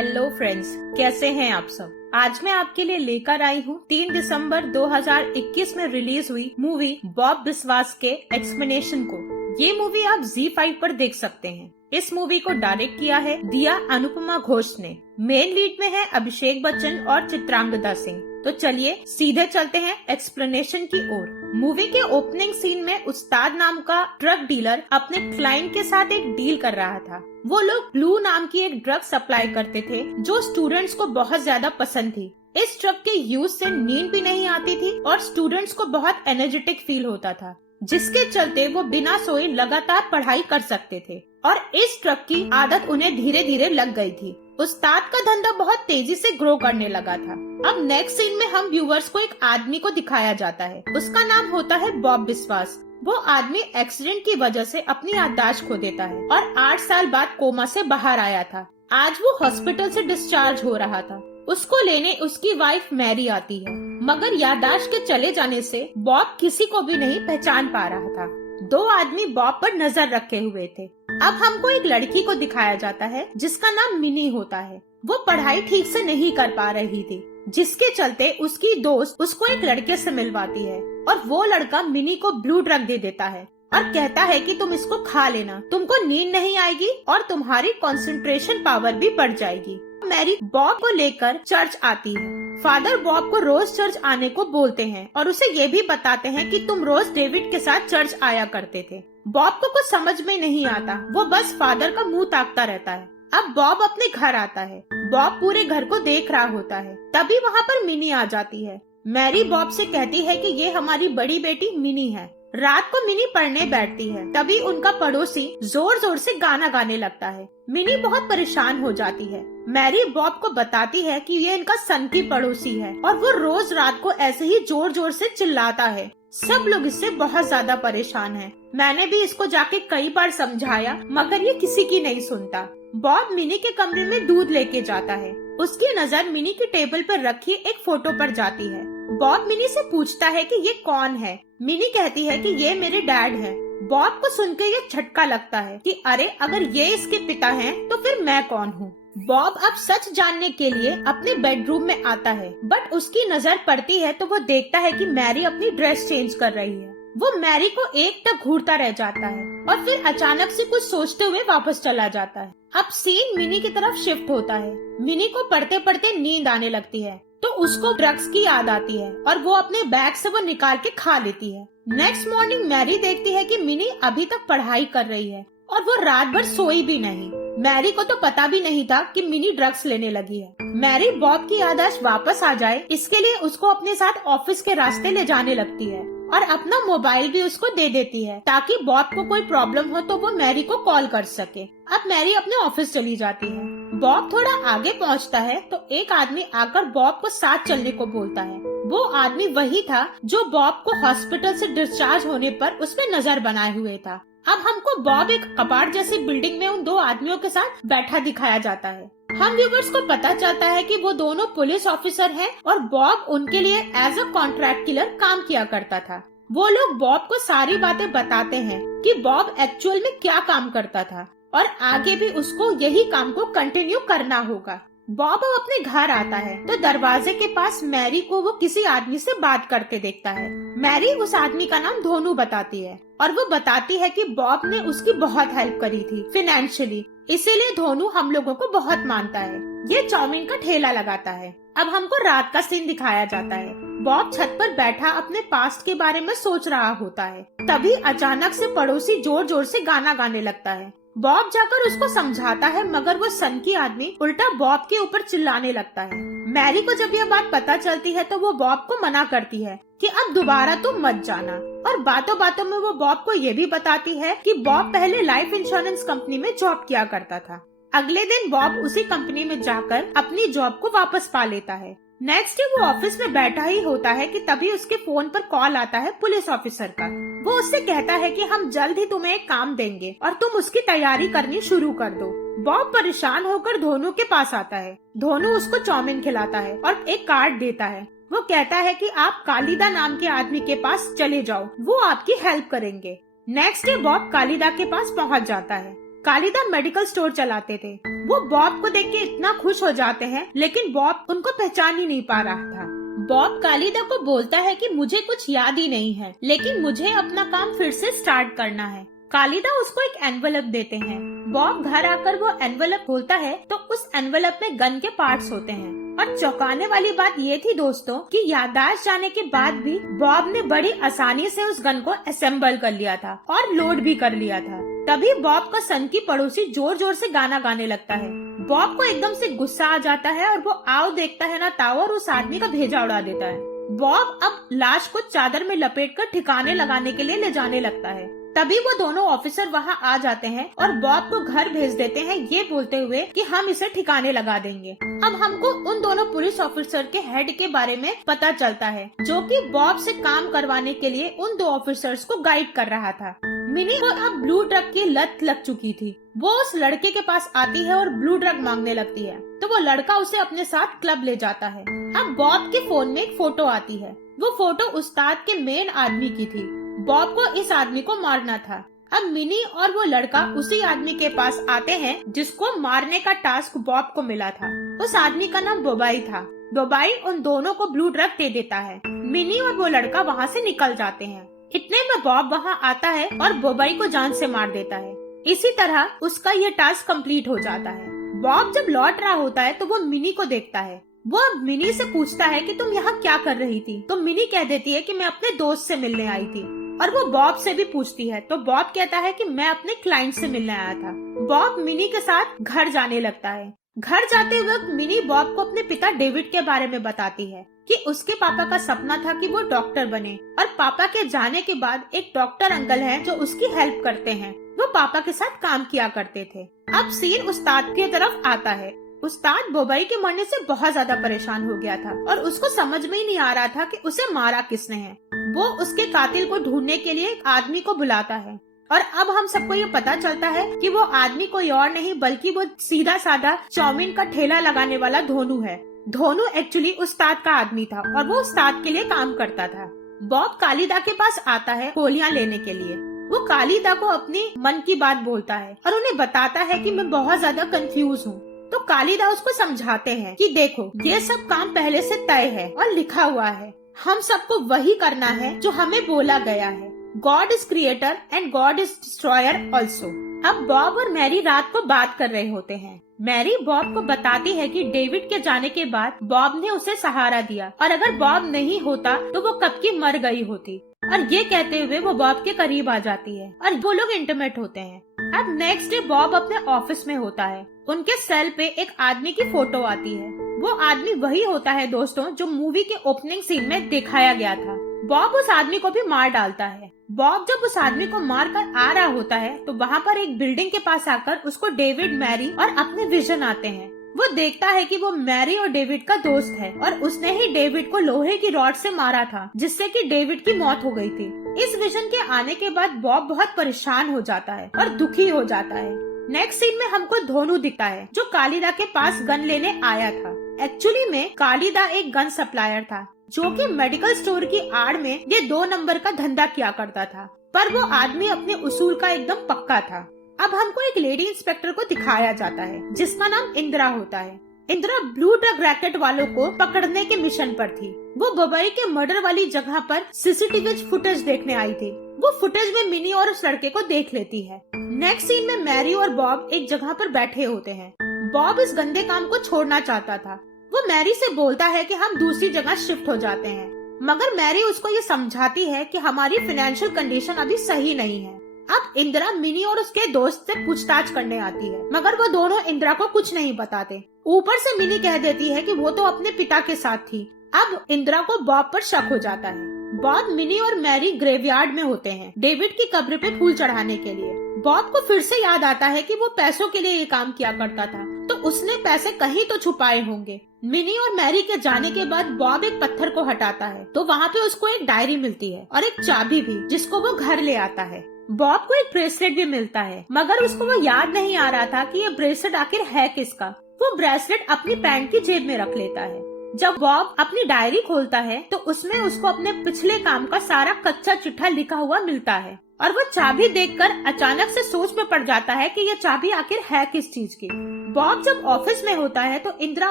Hello friends, कैसे हैं आप सब। आज मैं आपके लिए लेकर आई हूँ 3 दिसंबर 2021 में रिलीज हुई मूवी बॉब बिस्वास के एक्सप्लेनेशन को। ये मूवी आप ZEE5 पर देख सकते हैं। इस मूवी को डायरेक्ट किया है दिया अनुपमा घोष ने। मेन लीड में है अभिषेक बच्चन और चित्रांगदा सिंह। तो चलिए सीधे चलते हैं एक्सप्लेनेशन की ओर। मूवी के ओपनिंग सीन में उस्ताद नाम का ड्रग डीलर अपने क्लाइंट के साथ एक डील कर रहा था। वो लोग ब्लू नाम की एक ड्रग सप्लाई करते थे जो स्टूडेंट्स को बहुत ज्यादा पसंद थी। इस ड्रग के यूज से नींद भी नहीं आती थी और स्टूडेंट्स को बहुत एनर्जेटिक फील होता था, जिसके चलते वो बिना सोए लगातार पढ़ाई कर सकते थे और इस ड्रग की आदत उन्हें धीरे धीरे लग गई थी। उस्ताद का धंधा बहुत तेजी से ग्रो करने लगा था। अब नेक्स्ट सीन में हम व्यूवर्स को एक आदमी को दिखाया जाता है। उसका नाम होता है बॉब बिस्वास। वो आदमी एक्सीडेंट की वजह से अपनी याददाश्त खो देता है और 8 साल बाद कोमा से बाहर आया था। आज वो हॉस्पिटल से डिस्चार्ज हो रहा था। उसको लेने उसकी वाइफ मैरी आती है, मगर याददाश्त के चले जाने से बॉब किसी को भी नहीं पहचान पा रहा था। 2 आदमी बॉब पर नजर रखे हुए थे। अब हमको एक लड़की को दिखाया जाता है जिसका नाम मिनी होता है। वो पढ़ाई ठीक से नहीं कर पा रही थी, जिसके चलते उसकी दोस्त उसको एक लड़के से मिलवाती है और वो लड़का मिनी को ब्लू ड्रग दे देता है और कहता है कि तुम इसको खा लेना, तुमको नींद नहीं आएगी और तुम्हारी कंसंट्रेशन पावर भी बढ़ जाएगी। मैरी बॉब को लेकर चर्च आती है। फादर बॉब को रोज चर्च आने को बोलते हैं और उसे ये भी बताते हैं कि तुम रोज डेविड के साथ चर्च आया करते थे। बॉब को कुछ समझ में नहीं आता, वो बस फादर का मुंह ताकता रहता है। अब बॉब अपने घर आता है। बॉब पूरे घर को देख रहा होता है। तभी वहाँ पर मिनी आ जाती है। मैरी बॉब से कहती है कि ये हमारी बड़ी बेटी मिनी है। रात को मिनी पढ़ने बैठती है। तभी उनका पड़ोसी जोर जोर से गाना गाने लगता है। मिनी बहुत परेशान हो जाती है। मैरी बॉब को बताती है कि ये इनका सन की पड़ोसी है और वो रोज रात को ऐसे ही जोर जोर से चिल्लाता है। सब लोग इससे बहुत ज्यादा परेशान हैं। मैंने भी इसको जाके कई बार समझाया, मगर ये किसी की नहीं सुनता। बॉब मिनी के कमरे में दूध लेके जाता है। उसकी नजर मिनी की टेबल पर रखी एक फोटो पर जाती है। बॉब मिनी से पूछता है कि ये कौन है। मिनी कहती है कि ये मेरे डैड हैं। बॉब को सुनकर ये झटका लगता है कि अरे, अगर ये इसके पिता हैं, तो फिर मैं कौन हूँ। बॉब अब सच जानने के लिए अपने बेडरूम में आता है, बट उसकी नजर पड़ती है तो वो देखता है कि मैरी अपनी ड्रेस चेंज कर रही है। वो मैरी को एक टक घूरता रह जाता है और फिर अचानक से कुछ सोचते हुए वापस चला जाता है। अब सीन मिनी की तरफ शिफ्ट होता है। मिनी को पढ़ते पढ़ते नींद आने लगती है तो उसको ड्रग्स की याद आती है और वो अपने बैग से वो निकाल के खा लेती है। नेक्स्ट मॉर्निंग मैरी देखती है कि मिनी अभी तक पढ़ाई कर रही है और वो रात भर सोई भी नहीं। मैरी को तो पता भी नहीं था कि मिनी ड्रग्स लेने लगी है। मैरी बॉब की याददाश्त वापस आ जाए, इसके लिए उसको अपने साथ ऑफिस के रास्ते ले जाने लगती है और अपना मोबाइल भी उसको दे देती है ताकि बॉब को कोई प्रॉब्लम हो तो वो मैरी को कॉल कर सके। अब मैरी अपने ऑफिस चली जाती है। बॉब थोड़ा आगे पहुंचता है तो एक आदमी आकर बॉब को साथ चलने को बोलता है। वो आदमी वही था जो बॉब को हॉस्पिटल से डिस्चार्ज होने पर उसमें नजर बनाए हुए था। अब हमको बॉब एक कपाट जैसी बिल्डिंग में उन 2 आदमियों के साथ बैठा दिखाया जाता है। हम व्यूवर्स को पता चलता है कि वो दोनों पुलिस ऑफिसर हैं और बॉब उनके लिए एज अ कॉन्ट्रैक्ट किलर काम किया करता था। वो लोग बॉब को सारी बातें बताते हैं कि बॉब एक्चुअल में क्या काम करता था और आगे भी उसको यही काम को कंटिन्यू करना होगा। बॉब अपने घर आता है तो दरवाजे के पास मैरी को वो किसी आदमी से बात करते देखता है। मैरी उस आदमी का नाम धोनू बताती है और वो बताती है कि बॉब ने उसकी बहुत हेल्प करी थी फाइनेंशियली, इसीलिए धोनू हम लोगों को बहुत मानता है। ये चाउमीन का ठेला लगाता है। अब हमको रात का सीन दिखाया जाता है। बॉब छत पर बैठा अपने पास्ट के बारे में सोच रहा होता है। तभी अचानक से पड़ोसी जोर जोर से गाना गाने लगता है। बॉब जाकर उसको समझाता है, मगर वो सन की आदमी उल्टा बॉब के ऊपर चिल्लाने लगता है। मैरी को जब यह बात पता चलती है तो वो बॉब को मना करती है कि अब दोबारा तुम मत जाना और बातों बातों में वो बॉब को ये भी बताती है कि बॉब पहले लाइफ इंश्योरेंस कंपनी में जॉब किया करता था। अगले दिन बॉब उसी कंपनी में जाकर अपनी जॉब को वापस पा लेता है। नेक्स्ट डे वो ऑफिस में बैठा ही होता है कि तभी उसके फोन पर कॉल आता है पुलिस ऑफिसर का। वो उससे कहता है कि हम जल्द ही तुम्हें एक काम देंगे और तुम उसकी तैयारी करनी शुरू कर दो। बॉब परेशान होकर धोनू के पास आता है। धोनू उसको चाउमीन खिलाता है और एक कार्ड देता है। वो कहता है कि आप कालिदा नाम के आदमी के पास चले जाओ, वो आपकी हेल्प करेंगे। नेक्स्ट डे बॉब कालिदा के पास पहुंच जाता है। कालिदा मेडिकल स्टोर चलाते थे। वो बॉब को देख के इतना खुश हो जाते हैं, लेकिन बॉब उनको पहचान ही नहीं पा रहा था। बॉब कालिदा को बोलता है कि मुझे कुछ याद ही नहीं है, लेकिन मुझे अपना काम फिर से स्टार्ट करना है। कालिदा उसको एक एनवेलप देते हैं। बॉब घर आकर वो एनवेलप खोलता है तो उस एनवेलप में गन के पार्ट्स होते हैं। और चौंकाने वाली बात ये थी दोस्तों कि याददाश्त जाने के बाद भी बॉब ने बड़ी आसानी से उस गन को असेंबल कर लिया था और लोड भी कर लिया था। तभी बॉब का सन की पड़ोसी जोर जोर से गाना गाने लगता है। बॉब को एकदम से गुस्सा आ जाता है और वो आओ देखता है ना ताओ और उस आदमी का भेजा उड़ा देता है। बॉब अब लाश को चादर में लपेटकर ठिकाने लगाने के लिए ले जाने लगता है। तभी वो दोनों ऑफिसर वहाँ आ जाते हैं और बॉब को घर भेज देते हैं, ये बोलते हुए कि हम इसे ठिकाने लगा देंगे। अब हमको उन दोनों पुलिस ऑफिसर के हेड के बारे में पता चलता है, जो कि बॉब से काम करवाने के लिए उन दो ऑफिसर्स को गाइड कर रहा था। मिनी को अब ब्लू ड्रग की लत लग चुकी थी। वो उस लड़के के पास आती है और ब्लू ड्रग मांगने लगती है, तो वो लड़का उसे अपने साथ क्लब ले जाता है। अब बॉब के फोन में एक फोटो आती है। वो फोटो उस्ताद के मेन आदमी की थी। बॉब को इस आदमी को मारना था। अब मिनी और वो लड़का उसी आदमी के पास आते हैं जिसको मारने का टास्क बॉब को मिला था। उस आदमी का नाम बोबाई था। बोबाई उन दोनों को ब्लू ड्रग दे देता है। मिनी और वो लड़का वहाँ से निकल जाते हैं। इतने में बॉब वहाँ आता है और बोबाई को जान से मार देता है। इसी तरह उसका ये टास्क कंप्लीट हो जाता है। बॉब जब लौट रहा होता है तो वो मिनी को देखता है। वो मिनी से पूछता है कि तुम यहाँ क्या कर रही थी, तो मिनी कह देती है कि मैं अपने दोस्त से मिलने आई थी। और वो बॉब से भी पूछती है, तो बॉब कहता है कि मैं अपने क्लाइंट से मिलने आया था। बॉब मिनी के साथ घर जाने लगता है। घर जाते वक्त मिनी बॉब को अपने पिता डेविड के बारे में बताती है कि उसके पापा का सपना था कि वो डॉक्टर बने, और पापा के जाने के बाद एक डॉक्टर अंकल हैं जो उसकी हेल्प करते हैं। वो पापा के साथ काम किया करते थे। अब सीन उस्ताद की तरफ आता है। उस्ताद बोबाई के मरने से बहुत ज्यादा परेशान हो गया था और उसको समझ में ही नहीं आ रहा था कि उसे मारा किसने है। वो उसके कातिल को ढूंढने के लिए एक आदमी को बुलाता है और अब हम सबको ये पता चलता है कि वो आदमी कोई और नहीं बल्कि वो सीधा साधा चाउमीन का ठेला लगाने वाला धोनू है। धोनू एक्चुअली उस्ताद का आदमी था और वो उस्ताद के लिए काम करता था। बॉब कालिदा के पास आता है गोलियां लेने के लिए। वो कालिदा को अपनी मन की बात बोलता है और उन्हें बताता है कि मैं बहुत ज्यादा कंफ्यूज हूँ। तो कालिदा उसको समझाते हैं कि देखो ये सब काम पहले से तय है और लिखा हुआ है। हम सबको वही करना है जो हमें बोला गया है। God is creator and God is destroyer also. अब बॉब और मैरी रात को बात कर रहे होते हैं। मैरी बॉब को बताती है कि डेविड के जाने के बाद बॉब ने उसे सहारा दिया और अगर बॉब नहीं होता तो वो कब की मर गई होती। और ये कहते हुए वो बॉब के करीब आ जाती है और वो लोग इंटीमेट होते हैं। अब नेक्स्ट डे बॉब अपने ऑफिस में होता है। उनके सेल पे एक आदमी की फोटो आती है। वो आदमी वही होता है दोस्तों जो मूवी के ओपनिंग सीन में दिखाया गया था। बॉब उस आदमी को भी मार डालता है। बॉब जब उस आदमी को मार कर आ रहा होता है तो वहाँ पर एक बिल्डिंग के पास आकर उसको डेविड, मैरी और अपने विजन आते हैं। वो देखता है कि वो मैरी और डेविड का दोस्त है और उसने ही डेविड को लोहे की रॉड से मारा था जिससे कि डेविड की मौत हो गई थी। इस विजन के आने के बाद बॉब बहुत परेशान हो जाता है और दुखी हो जाता है। नेक्स्ट सीन में हमको धोनू दिखता है जो कालिदा के पास गन लेने आया था। एक्चुअली में कालिदा एक गन सप्लायर था जो कि मेडिकल स्टोर की आड़ में ये 2 नंबर का धंधा किया करता था, पर वो आदमी अपने उसूल का एकदम पक्का था। अब हमको एक लेडी इंस्पेक्टर को दिखाया जाता है जिसका नाम इंदिरा होता है। इंदिरा ब्लू ड्रग रैकेट वालों को पकड़ने के मिशन पर थी। वो बोबाई के मर्डर वाली जगह पर सीसीटीवी फुटेज देखने आई थी। वो फुटेज में मिनी और उस लड़के को देख लेती है। नेक्स्ट सीन में मैरी और बॉब एक जगह पर बैठे होते हैं। बॉब इस गंदे काम को छोड़ना चाहता था। वो मैरी से बोलता है कि हम दूसरी जगह शिफ्ट हो जाते हैं, मगर मैरी उसको ये समझाती है कि हमारी फाइनेंशियल कंडीशन अभी सही नहीं है। अब इंदिरा मिनी और उसके दोस्त से पूछताछ करने आती है, मगर वो दोनों इंदिरा को कुछ नहीं बताते। ऊपर से मिनी कह देती है कि वो तो अपने पिता के साथ थी। अब इंदिरा को बॉब पर शक हो जाता है। बॉब, मिनी और मैरी ग्रेवयार्ड में होते हैं डेविड की कब्र पे फूल चढ़ाने के लिए। बॉब को फिर से याद आता है कि वो पैसों के लिए ये काम किया करता था, तो उसने पैसे कहीं तो छुपाए होंगे। मिनी और मैरी के जाने के बाद बॉब एक पत्थर को हटाता है तो वहाँ पे उसको एक डायरी मिलती है और एक चाबी भी जिसको वो घर ले आता है। बॉब को एक ब्रेसलेट भी मिलता है, मगर उसको वो याद नहीं आ रहा था कि ये ब्रेसलेट आखिर है किसका। वो ब्रेसलेट अपनी पैंट की जेब में रख लेता है। जब बॉब अपनी डायरी खोलता है तो उसमें उसको अपने पिछले काम का सारा कच्चा चिट्ठा लिखा हुआ मिलता है और वो चाबी देखकर अचानक से सोच में पड़ जाता है कि ये चाबी आखिर है किस चीज की। बॉब जब ऑफिस में होता है तो इंदिरा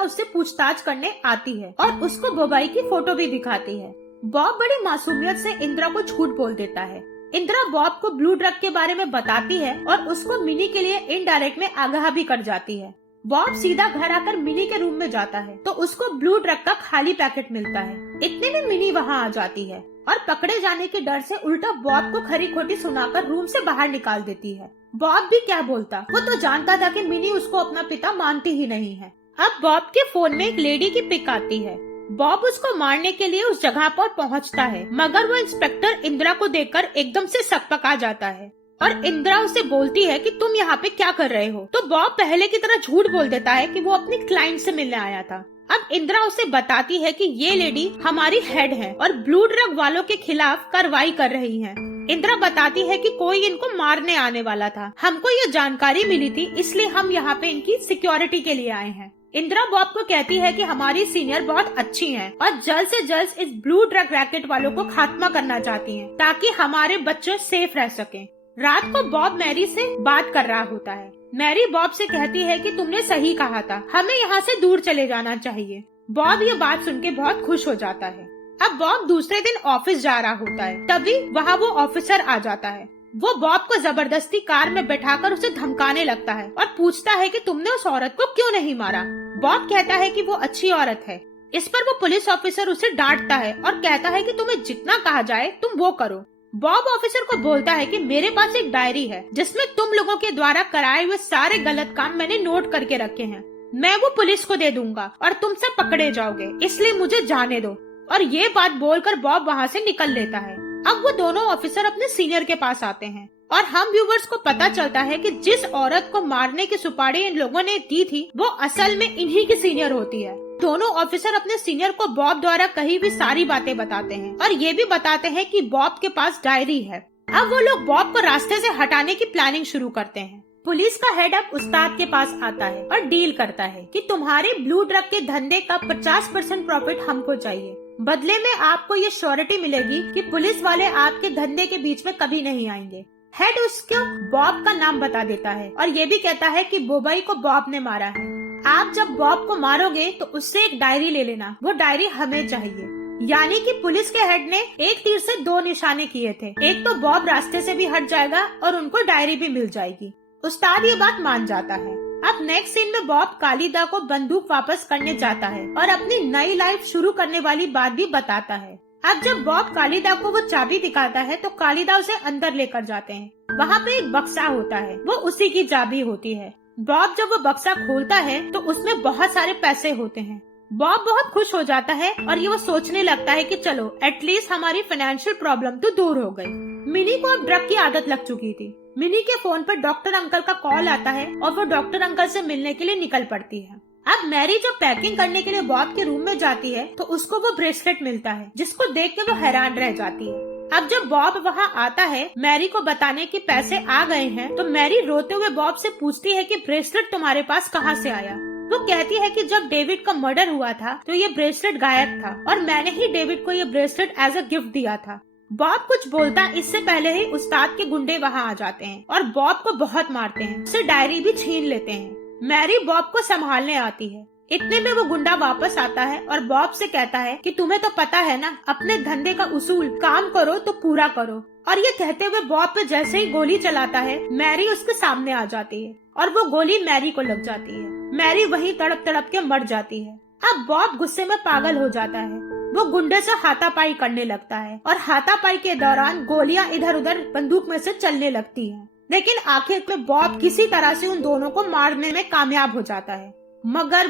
उससे पूछताछ करने आती है और उसको बोबाई की फोटो भी दिखाती है। बॉब बड़ी मासूमियत से इंदिरा को झूठ बोल देता है। इंदिरा बॉब को ब्लू ड्रग के बारे में बताती है और उसको मिनी के लिए इनडायरेक्ट में आगाह भी कर जाती है। बॉब सीधा घर आकर मिनी के रूम में जाता है तो उसको ब्लू ड्रग का खाली पैकेट मिलता है। इतने में मिनी वहाँ आ जाती है और पकड़े जाने के डर से उल्टा बॉब को खरी खोटी सुनाकर रूम से बाहर निकाल देती है। बॉब भी क्या बोलता, वो तो जानता था कि मिनी उसको अपना पिता मानती ही नहीं है। अब बॉब के फोन में एक लेडी की पिक आती है। बॉब उसको मारने के लिए उस जगह पर पहुंचता है, मगर वो इंस्पेक्टर इंदिरा को देखकर एकदम से सकपका जाता है और इंदिरा उसे बोलती है कि तुम यहाँ पे क्या कर रहे हो। तो बॉब पहले की तरह झूठ बोल देता है कि वो अपनी क्लाइंट से मिलने आया था। अब इंदिरा उसे बताती है कि ये लेडी हमारी हेड है और ब्लू ड्रग वालों के खिलाफ कार्रवाई कर रही है। इंदिरा बताती है कि कोई इनको मारने आने वाला था, हमको ये जानकारी मिली थी, इसलिए हम यहाँ पे इनकी सिक्योरिटी के लिए आए हैं। इंदिरा बॉब को कहती है कि हमारी सीनियर बहुत अच्छी हैं और जल्द से जल्द इस ब्लू ड्रग रैकेट वालों को खात्मा करना चाहती हैं ताकि हमारे बच्चे सेफ रह सकें। रात को बॉब मैरी से बात कर रहा होता है। मैरी बॉब से कहती है कि तुमने सही कहा था, हमें यहाँ से दूर चले जाना चाहिए। बॉब ये बात सुन के बहुत खुश हो जाता है। अब बॉब दूसरे दिन ऑफिस जा रहा होता है, तभी वहाँ वो ऑफिसर आ जाता है। वो बॉब को जबरदस्ती कार में बैठाकर उसे धमकाने लगता है और पूछता है कि तुमने उस औरत को क्यों नहीं मारा। बॉब कहता है कि वो अच्छी औरत है। इस पर वो पुलिस ऑफिसर उसे डांटता है और कहता है कि तुम्हें जितना कहा जाए तुम वो करो। बॉब ऑफिसर को बोलता है कि मेरे पास एक डायरी है जिसमें तुम लोगों के द्वारा कराए हुए सारे गलत काम मैंने नोट करके रखे हैं। मैं वो पुलिस को दे दूंगा और तुम सब पकड़े जाओगे, इसलिए मुझे जाने दो। और ये बात बोलकर बॉब वहाँ से निकल लेता है। अब वो दोनों ऑफिसर अपने सीनियर के पास आते हैं और हम व्यूवर्स को पता चलता है कि जिस औरत को मारने की सुपारी इन लोगों ने दी थी वो असल में इन्हीं की सीनियर होती है। दोनों ऑफिसर अपने सीनियर को बॉब द्वारा कही हुई सारी बातें बताते हैं और ये भी बताते हैं कि बॉब के पास डायरी है। अब वो लोग बॉब को रास्ते से हटाने की प्लानिंग शुरू करते हैं। पुलिस का हेड अब उस्ताद के पास आता है और डील करता है कि तुम्हारे ब्लू ड्रग के धंधे का 50% प्रॉफिट हमको चाहिए। बदले में आपको ये श्योरिटी मिलेगी कि पुलिस वाले आपके धंधे के बीच में कभी नहीं आएंगे। हेड उसको बॉब का नाम बता देता है और ये भी कहता है कि बोबाई को बॉब ने मारा है। आप जब बॉब को मारोगे तो उससे एक डायरी ले लेना, वो डायरी हमें चाहिए। यानी कि पुलिस के हेड ने एक तीर से दो निशाने किए थे, एक तो बॉब रास्ते से भी हट जाएगा और उनको डायरी भी मिल जाएगी। उस्ताद ये बात मान जाता है। अब नेक्स्ट सीन में बॉब कालिदा को बंदूक वापस करने जाता है और अपनी नई लाइफ शुरू करने वाली बात भी बताता है। अब जब बॉब कालिदा को वो चाबी दिखाता है तो कालिदा उसे अंदर लेकर जाते हैं। वहाँ पे एक बक्सा होता है, वो उसी की चाबी होती है। बॉब जब वो बक्सा खोलता है तो उसमें बहुत सारे पैसे होते हैं। बॉब बहुत खुश हो जाता है और ये वो सोचने लगता है कि चलो एटलीस्ट हमारी फाइनेंशियल प्रॉब्लम तो दूर हो गई। मिनी को अब ड्रग की आदत लग चुकी थी। मिनी के फोन पर डॉक्टर अंकल का कॉल आता है और वो डॉक्टर अंकल से मिलने के लिए निकल पड़ती है। अब मैरी जब पैकिंग करने के लिए बॉब के रूम में जाती है तो उसको वो ब्रेसलेट मिलता है जिसको देख के वो हैरान रह जाती है। अब जब बॉब वहाँ आता है मैरी को बताने कि पैसे आ गए हैं तो मैरी रोते हुए बॉब से पूछती है कि ब्रेसलेट तुम्हारे पास कहाँ से आया। वो कहती है कि जब डेविड का मर्डर हुआ था तो ये ब्रेसलेट गायब था और मैंने ही डेविड को ये ब्रेसलेट एज अ गिफ्ट दिया था। बॉब कुछ बोलता इससे पहले ही उस्ताद के गुंडे वहाँ आ जाते हैं और बॉब को बहुत मारते हैं, उससे डायरी भी छीन लेते हैं। मैरी बॉब को संभालने आती है। इतने में वो गुंडा वापस आता है और बॉब से कहता है कि तुम्हें तो पता है ना, अपने धंधे का उसूल, काम करो तो पूरा करो। और ये कहते हुए बॉब पे जैसे ही गोली चलाता है मैरी उसके सामने आ जाती है और वो गोली मैरी को लग जाती है। मैरी वहीं तड़प तड़प के मर जाती है। अब बॉब गुस्से में पागल हो जाता है। वो गुंडे से हाथापाई करने लगता है और हाथापाई के दौरान गोलियां इधर उधर बंदूक में से चलने लगती हैं। लेकिन आखिर में बॉब किसी तरह से उन दोनों को मारने में कामयाब हो जाता है। मगर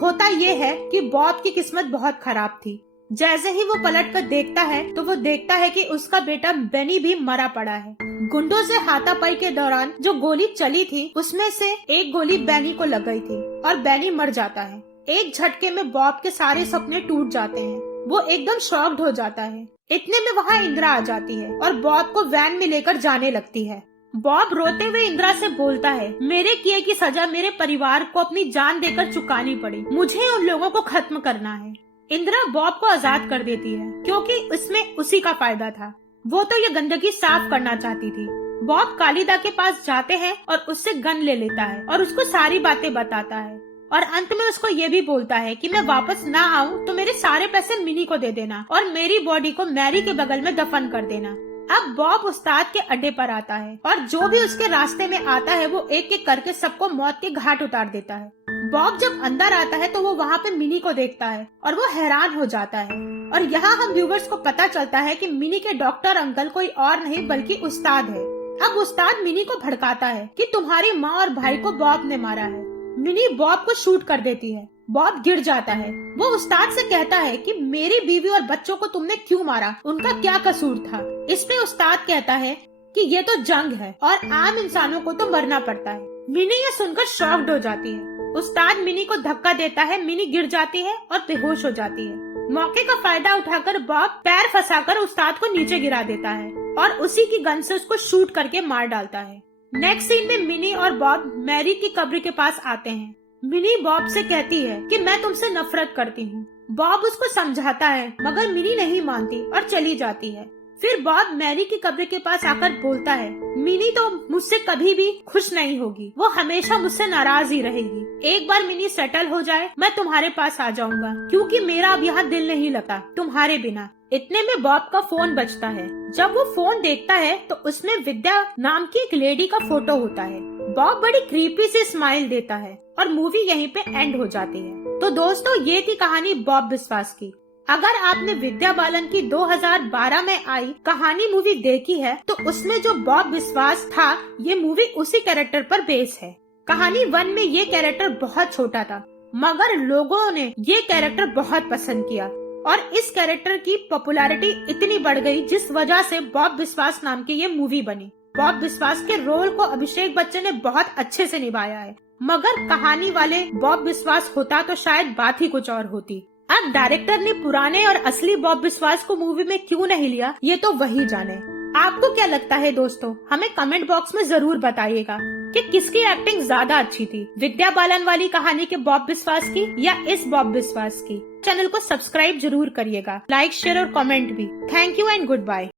होता ये है कि बॉब की किस्मत बहुत खराब थी। जैसे ही वो पलट कर देखता है तो वो देखता है कि उसका बेटा बेनी भी मरा पड़ा है। गुंडों से हाथापाई के दौरान जो गोली चली थी उसमें से एक गोली बेनी को लग गई थी और बेनी मर जाता है। एक झटके में बॉब के सारे सपने टूट जाते हैं। वो एकदम शॉक्ड हो जाता है। इतने में वहाँ इंदिरा आ जाती है और बॉब को वैन में लेकर जाने लगती है। बॉब रोते हुए इंदिरा से बोलता है, मेरे किए की सजा मेरे परिवार को अपनी जान देकर चुकानी पड़ी, मुझे उन लोगों को खत्म करना है। इंदिरा बॉब को आजाद कर देती है क्योंकि इसमें उसी का फायदा था। वो तो ये गंदगी साफ करना चाहती थी। बॉब कालिदा के पास जाते हैं और उससे गन ले लेता है और उसको सारी बातें बताता है और अंत में उसको ये भी बोलता है कि मैं वापस ना आऊं तो मेरे सारे पैसे मिनी को दे देना और मेरी बॉडी को मैरी के बगल में दफन कर देना। अब बॉब उस्ताद के अड्डे पर आता है और जो भी उसके रास्ते में आता है वो एक एक करके सबको मौत के घाट उतार देता है। बॉब जब अंदर आता है तो वो वहाँ पे मिनी को देखता है और वो हैरान हो जाता है और यहाँ हम व्यूवर्स को पता चलता है कि मिनी के डॉक्टर अंकल कोई और नहीं बल्कि उस्ताद है। अब उस्ताद मिनी को भड़काता है कि तुम्हारी माँ और भाई को बॉब ने मारा है। मिनी बॉब को शूट कर देती है। बॉब गिर जाता है। वो उस्ताद से कहता है कि मेरी बीवी और बच्चों को तुमने क्यों मारा, उनका क्या कसूर था। इस पे उस्ताद कहता है कि ये तो जंग है और आम इंसानों को तो मरना पड़ता है। मिनी ये सुनकर शॉक्ड हो जाती है। उस्ताद मिनी को धक्का देता है, मिनी गिर जाती है और बेहोश हो जाती है। मौके का फायदा उठाकर बॉब पैर फंसाकर उस्ताद को नीचे गिरा देता है और उसी की गन से उसको शूट करके मार डालता है। नेक्स्ट सीन में मिनी और बॉब मैरी की कब्र के पास आते हैं। मिनी बॉब से कहती है कि मैं तुमसे नफरत करती हूँ। बॉब उसको समझाता है मगर मिनी नहीं मानती और चली जाती है। फिर बॉब मैरी की कब्र के पास आकर बोलता है, मिनी तो मुझसे कभी भी खुश नहीं होगी, वो हमेशा मुझसे नाराज ही रहेगी। एक बार मिनी सेटल हो जाए मैं तुम्हारे पास आ जाऊंगा क्योंकि मेरा अब यहाँ दिल नहीं लगता तुम्हारे बिना। इतने में बॉब का फोन बजता है। जब वो फोन देखता है तो उसमें विद्या नाम की एक लेडी का फोटो होता है। बॉब बड़ी क्रीपी से स्माइल देता है और मूवी यहीं पे एंड हो जाती है। तो दोस्तों ये थी कहानी बॉब बिस्वास की। अगर आपने विद्या बालन की 2012 में आई कहानी मूवी देखी है तो उसमें जो बॉब बिस्वास था ये मूवी उसी कैरेक्टर पर बेस है। कहानी 1 में ये कैरेक्टर बहुत छोटा था मगर लोगों ने ये कैरेक्टर बहुत पसंद किया और इस कैरेक्टर की पॉपुलैरिटी इतनी बढ़ गई जिस वजह से बॉब बिस्वास नाम की ये मूवी बनी। बॉब बिस्वास के रोल को अभिषेक बच्चन ने बहुत अच्छे से निभाया है मगर कहानी वाले बॉब बिस्वास होता तो शायद बात ही कुछ और होती। अब डायरेक्टर ने पुराने और असली बॉब बिस्वास को मूवी में क्यों नहीं लिया ये तो वही जाने। आपको क्या लगता है दोस्तों, हमें कमेंट बॉक्स में जरूर बताइएगा कि किसकी एक्टिंग ज्यादा अच्छी थी, विद्या बालन वाली कहानी के बॉब बिस्वास की या इस बॉब बिस्वास की। चैनल को सब्सक्राइब जरूर करिएगा, लाइक शेयर और कमेंट भी। Thank you and good bye.